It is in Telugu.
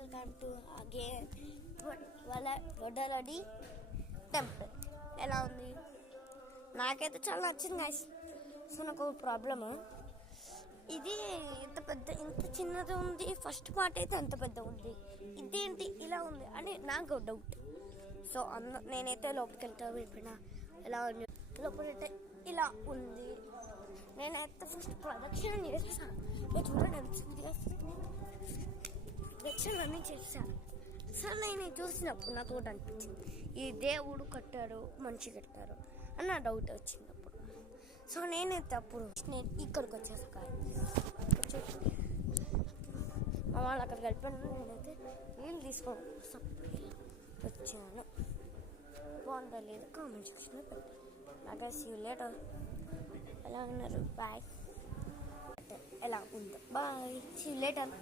Welcome to again Vaddaladi temple. ఎలా ఉంది? నాకైతే చాలా నచ్చింది గైస్. సో నాకు ప్రాబ్లము, ఇది ఇంత చిన్నది ఉంది. ఫస్ట్ పార్ట్ అయితే ఎంత పెద్ద ఉంది, ఇదేంటి ఇలా ఉంది అని నాకు డౌట్. సో నేనైతే లోపలికి వెళ్తా వెళ్ళిపోయినా. ఎలా ఉంది లోపలైతే ఇలా ఉంది. నేనైతే ఫస్ట్ ప్రదక్షిణ చేస్తాను. చూడండి ప్రదక్షిణలన్నీ చేశాను. సార్ నేను చూసినప్పుడు నాకు ఒకటి అనిపించింది, ఈ దేవుడు కట్టారు మంచి కట్టారు అని నా డౌట్ వచ్చింది అప్పుడు. సో నేనైతే అప్పుడు ఇక్కడికి వచ్చేసాక మా వాళ్ళు అక్కడికి వెళ్ళిపోయాను. నేనైతే వీళ్ళు తీసుకొని వచ్చాను. బాగుందా లేదా కామెంట్ సెక్షన్లో పెట్టి. నాకు సీ యు లేటర్. ఎలా ఉన్నారు? బాయ్. ఎలా ఉందో బాయ్. See you later.